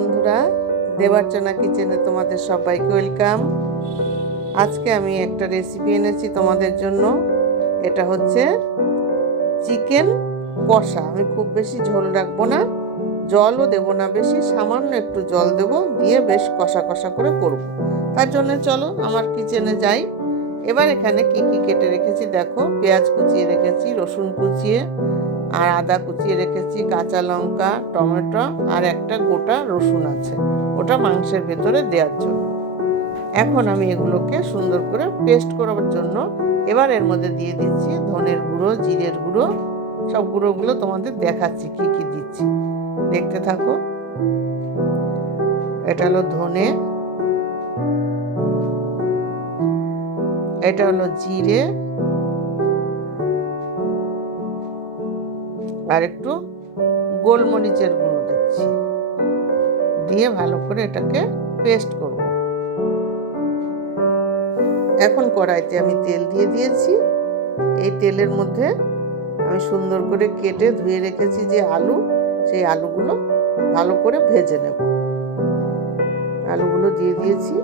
বন্ধুরা, দেবারচনা কিচেনে তোমাদের সবাইকে ওয়েলকাম। আজকে আমি একটা রেসিপি এনেছি তোমাদের জন্য। এটা হচ্ছে চিকেন কষা। আমি খুব বেশি ঝোল রাখবো না, জলও দেবো না বেশি, সামান্য একটু জল দেবো, দিয়ে বেশ কষা কষা করে করব। তার জন্য চলো আমার কিচেনে যাই। এবার এখানে কি কি কেটে রেখেছি দেখো। পেঁয়াজ কুচিয়ে রেখেছি, রসুন কুচিয়ে, আর আদা কুচিয়ে রেখেছি, কাঁচা লঙ্কা, টমেটো, আর একটা গোটা রসুন আছে, ওটা মাংসের ভেতরে দেওয়ার জন্য। এখন আমি এগুলোকে সুন্দর করে পেস্ট করার জন্য এবার এর মধ্যে দিয়ে দিচ্ছি ধনের গুঁড়ো, জিরের গুঁড়ো, সব গুঁড়োগুলো তোমাদের দেখাচ্ছি কি কি দিচ্ছি, দেখতে থাকো। এটা হলো ধনে, এটা হলো জিরে, আর একটু গোলমরিচের গুঁড়ো দিচ্ছি, দিয়ে ভালো করে এটাকে পেস্ট করব। এখন কড়াইতে আমি তেল দিয়ে দিয়েছি। এই তেলের মধ্যে আমি সুন্দর করে কেটে ধুয়ে রেখেছি যে আলু, সেই আলুগুলো ভালো করে ভেজে নেব। আলুগুলো দিয়ে দিয়েছি।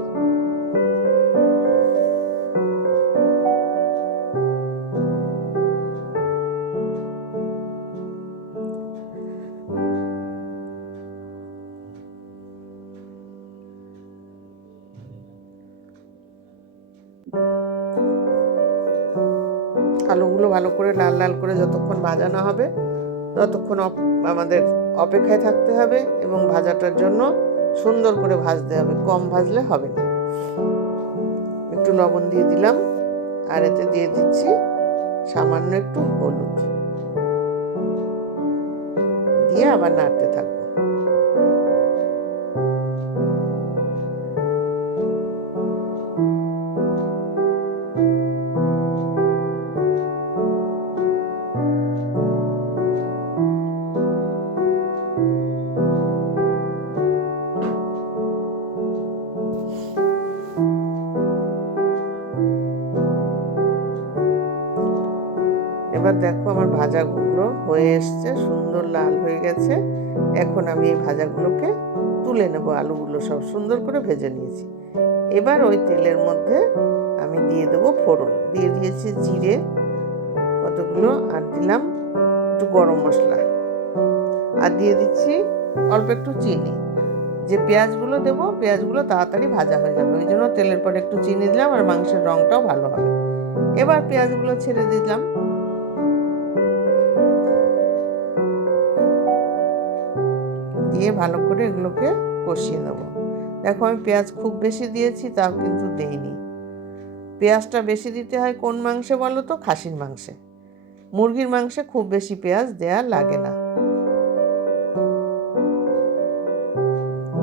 আলুগুলো ভালো করে লাল লাল করে যতক্ষণ ভাজা না হবে ততক্ষণ আমাদের অপেক্ষায় থাকতে হবে, এবং ভাজাটার জন্য সুন্দর করে ভাজতে হবে, কম ভাজলে হবে না। একটু লবণ দিয়ে দিলাম, আর এতে দিয়ে দিচ্ছি সামান্য একটু হলুদ, দিয়ে আবার নাড়তে থাকবো। এবার দেখো আমার ভাজাগুলো হয়ে এসছে, সুন্দর লাল হয়ে গেছে। এখন আমি এই ভাজাগুলোকে তুলে নেব। আলুগুলো সব সুন্দর করে ভেজে নিয়েছি। এবার ওই তেলের মধ্যে আমি দিয়ে দেবো ফোড়ন। দিয়ে দিয়েছি জিরে কতগুলো, আর দিলাম একটু গরম মশলা, আর দিয়ে দিচ্ছি অল্প একটু চিনি। যে পেঁয়াজগুলো দেবো, পেঁয়াজগুলো তাড়াতাড়ি ভাজা হয়ে যাবে, ওই জন্য তেলের পরে একটু চিনি দিলাম, আর মাংসের রঙটাও ভালো হবে। এবার পেঁয়াজগুলো ছেড়ে দিলাম, দিয়ে ভালো করে এগুলোকে কষিয়ে নেব। দেখো আমি পেঁয়াজ খুব বেশি দিয়েছি, তাও কিন্তু দেইনি। পেঁয়াজটা বেশি দিতে হয় কোন মাংসে বলো তো? খাসির মাংসে। মুরগির মাংসে খুব বেশি পেঁয়াজ দেয়া লাগে না।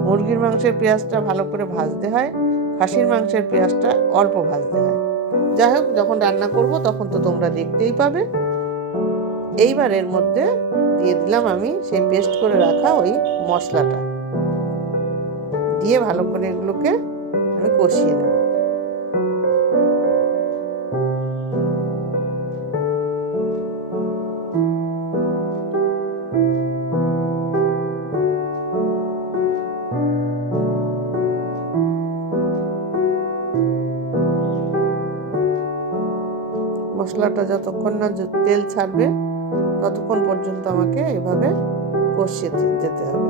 মুরগির মাংসের পেঁয়াজটা ভালো করে ভাজতে হয়, খাসির মাংসের পেঁয়াজটা অল্প ভাজতে হয়। যাই হোক, যখন রান্না করব তখন তো তোমরা দেখতেই পাবে। এইবার এর মধ্যে দিয়ে দিলাম আমি সেই পেস্ট করে রাখা ওই মশলাটা, দিয়ে ভালো করে এগুলোকে আমি কষিয়ে নেব। মশলাটা যতক্ষণ না তেল ছাড়বে ততক্ষণ পর্যন্ত আমাকে এভাবে কষিয়ে যেতে হবে।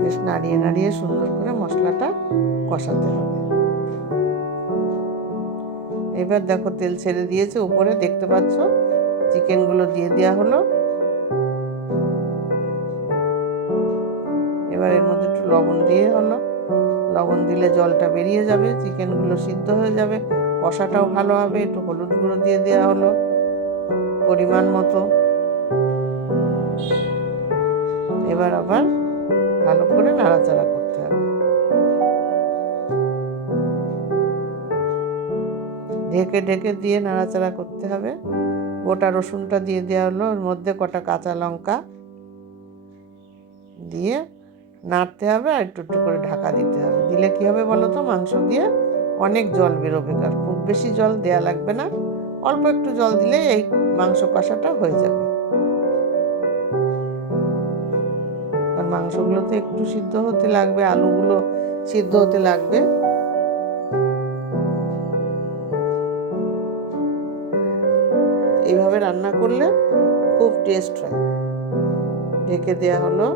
বেশ নাড়িয়ে নাড়িয়ে সুন্দর করে মশলাটা কষাতে হবে। এবার দেখো তেল ছেড়ে দিয়েছে উপরে, দেখতে পাচ্ছ। চিকেনগুলো দিয়ে দেওয়া হলো। এবার এর মধ্যে একটু লবণ দিয়ে হলো। লবণ দিলে জলটা বেরিয়ে যাবে, চিকেনগুলো সিদ্ধ হয়ে যাবে, কষাটাও ভালো হবে। একটু হলুদ গুঁড়ো দিয়ে দেওয়া হলো পরিমাণ মতো। এবার আবার ভালো করে নাড়াচাড়া করতে হবে। ঢেকে ঢেকে দিয়ে নাড়াচাড়া করতে হবে। গোটা রসুনটা দিয়ে দেওয়া হলো, ওর মধ্যে কটা কাঁচা লঙ্কা দিয়ে নাড়তে হবে, আর একটু একটু করে ঢাকা দিতে হবে। দিলে কি হবে বলো তো? মাংস দিয়ে অনেক জল বেরোবে, আর খুব বেশি জল দেয়া লাগবে না, অল্প একটু জল দিলে এই মাংস কষাটা হয়ে যাবে। মাংসগুলো তো একটু সিদ্ধ হতে লাগবে, আলুগুলো সিদ্ধ হতে লাগবে। এইভাবে রান্না করলে খুব টেস্ট হয়। ঢেকে দেওয়া হলো,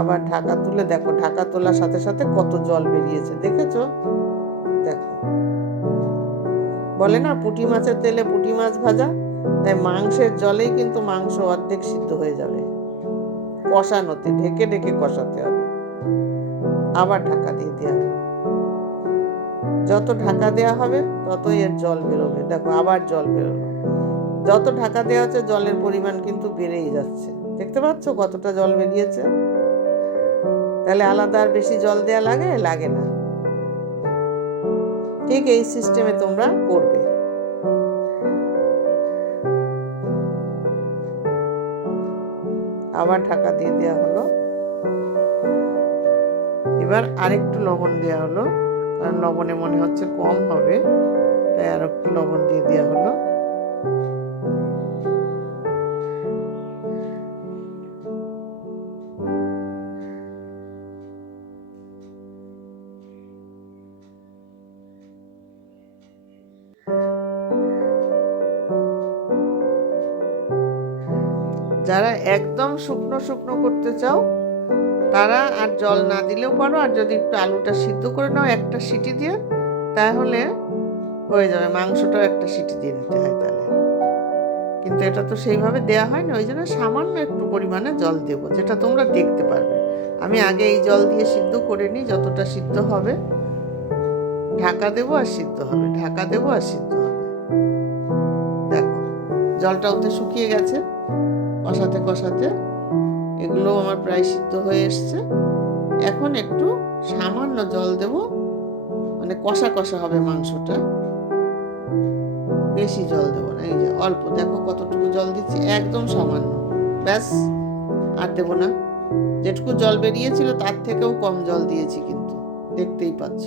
আবার ঢাকা তুলে দেখো, ঢাকা তোলার সাথে সাথে কত জল বেরিয়েছে, দেখেছো? দেখো, বলে না পুঁটি মাছের তেলে পুঁটি মাছ ভাজা, তাই মাংসের জলেই কিন্তু মাংস অর্ধেক সিদ্ধ হয়ে যাবে। কষানোতে ঢেকে ঢেকে কষাতে হবে। আবার ঢাকা দিয়ে দেওয়া হবে। যত ঢাকা দেওয়া হবে ততই এর জল বেরোবে। দেখো আবার জল বেরোলো। যত ঢাকা দেওয়া হচ্ছে জলের পরিমাণ কিন্তু বেড়েই যাচ্ছে। দেখতে পাচ্ছ কতটা জল বেরিয়েছে? তাহলে আলাদা আর বেশি জল দেওয়া লাগে না। ঠিক এই সিস্টেমে তোমরা করবে। আবার ঢাকা দিয়ে দেওয়া হলো। এবার আরেকটু লবণ দেওয়া হলো, কারণ লবণে মনে হচ্ছে কম হবে, তাই আর একটু লবণ দিয়ে দেওয়া হলো। যারা একদম শুকনো শুকনো করতে চাও তারা আর জল না দিলেও পারো, আর যদি একটু আলুটা সিদ্ধ করে নাও একটা সিটি দিয়ে, তাহলে হয়ে যাবে। মাংসটাও একটা সিটি দিয়ে নিতে হয় তাহলে, কিন্তু এটা তো সেইভাবে দেয়া হয় না, ওই জন্য সামান্য একটু পরিমাণে জল দেবো, যেটা তোমরা দেখতে পারবে। আমি আগে এই জল দিয়ে সিদ্ধ করে নিই, যতটা সিদ্ধ হবে ঢাকা দেবো আর সিদ্ধ হবে, ঢাকা দেবো আর সিদ্ধ হবে। দেখো জলটা ওতে শুকিয়ে গেছে, কষাতে কষাতে এগুলো আমার প্রায় সিদ্ধ হয়ে এসছে। এখন একটু সামান্য জল দেব, মানে কষা কষা হবে মাংসটা, বেশি জল দেবো না। এই যে অল্প, দেখো কতটুকু জল দিচ্ছি, একদম সামান্য, ব্যাস। আর দেবো না। যেটুকু জল বেরিয়েছিল তার থেকেও কম জল দিয়েছি, কিন্তু দেখতেই পাচ্ছ।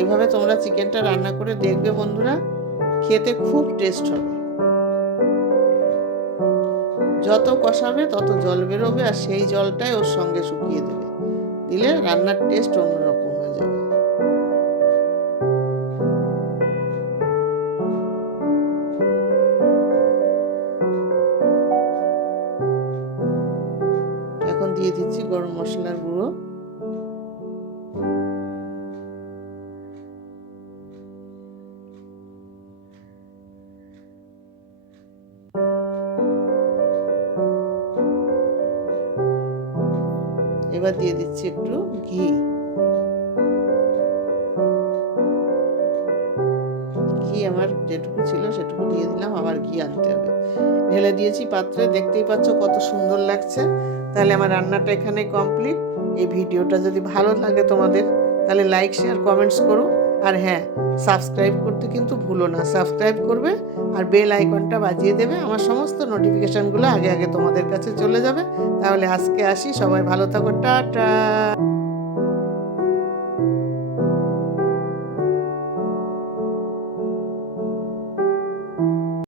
এভাবে তোমরা চিকেনটা রান্না করে দেখবে বন্ধুরা, খেতে খুব টেস্ট হবে। যত কষাবে তত জল বেরোবে, আর সেই জলটাই ওর সঙ্গে শুকিয়ে দেবে, দিলে রান্নার টেস্ট অন্যরকম হয়ে যাবে। এখন দিয়ে দিচ্ছি গরম মশলার গুঁড়ো। এবার দিয়ে দিচ্ছি একটু ঘি। ঘি আমার যেটুকু ছিল সেটুকু দিয়ে দিলাম, আবার ঘি আনতে হবে। ঢেলে দিয়েছি পাত্রে, দেখতেই পাচ্ছ কত সুন্দর লাগছে। তাহলে আমার রান্নাটা এখানে কমপ্লিট। এই ভিডিওটা যদি ভালো লাগে তোমাদের, তাহলে লাইক শেয়ার কমেন্টস করো। আর হ্যাঁ, সাবস্ক্রাইব করতে কিন্তু ভুলো না, সাবস্ক্রাইব করবে আর বেল আইকনটা বাজিয়ে দেবে, আমার সমস্ত নোটিফিকেশানগুলো আগে আগে তোমাদের কাছে চলে যাবে। তাহলে আজকে আসি, সবাই ভালো থাকো, টাটা।